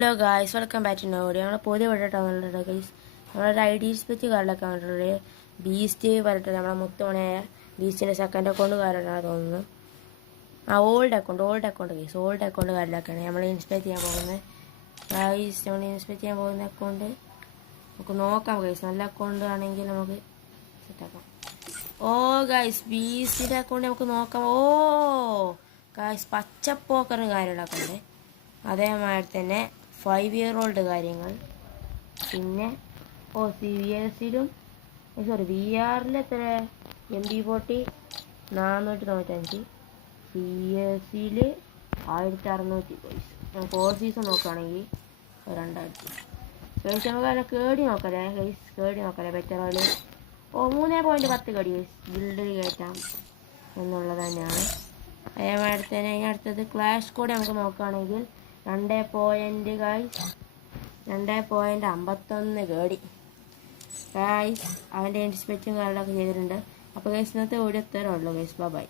Hello guys, welcome back to നോഡിയോ. നമ്മൾ പുതിയ വിട്ടിട്ടാണുള്ളത് ഗൈസ്. നമ്മളൊരു ഐഡി സ്പെച്ച് കാർഡിലൊക്കെ വന്നിട്ടുള്ളത് ബീസ്റ്റ് പറഞ്ഞിട്ട് നമ്മളെ മുത്തുമണിയായ ബീസ്റ്റിൻ്റെ സെക്കൻഡ് അക്കൗണ്ട് കാർഡാണ് തോന്നുന്നു. Old account guys, old account കാർഡിലൊക്കെയാണ് നമ്മൾ ഇൻസ്പെക്ട് ചെയ്യാൻ പോകുന്നത് ഗൈസ്. നമ്മൾ ഇൻസ്പെക്ട് ചെയ്യാൻ പോകുന്ന അക്കൗണ്ട് നമുക്ക് നോക്കാം ഗൈസ്. നല്ല അക്കൗണ്ട് ആണെങ്കിൽ നമുക്ക് സെറ്റാക്കാം. ഓ ഗൈസ്, ബീസ്റ്റിൻ്റെ അക്കൗണ്ട് നമുക്ക് നോക്കാം. ഓ ഗൈസ്, പച്ചപ്പോക്കറും കാര്യങ്ങളൊക്കെ ഉണ്ട്. അതേമാതിരി തന്നെ 5-year-old കാര്യങ്ങൾ. പിന്നെ CVSലും VR എത്ര MB40 495, CSൽ 1600 പൈസ. നമുക്ക് ഓവർസീസ് നോക്കുകയാണെങ്കിൽ 2000. ഗൈസ് നമുക്ക് അതിനെ കേടി നോക്കല്ലേ ഗൈസ്, പെട്രോള് 3.10 കടി ഗൈസ് ബിൽഡിൽ കയറ്റാം എന്നുള്ളത് തന്നെയാണ്. അതേമാതിരി തന്നെ അടുത്തത് ക്ലാഷ് കോഡ് നമുക്ക് നോക്കുകയാണെങ്കിൽ 2.51 കേടി ഗൈസ്. അവൻ്റെ സ്പെച്ചും കാര്യങ്ങളൊക്കെ ചെയ്തിട്ടുണ്ട്. അപ്പോൾ ഗൈസ് ഇന്നത്തെ വീഡിയോ ഇത്രയേ ഉള്ളൂ ഗൈസ്. ബൈ.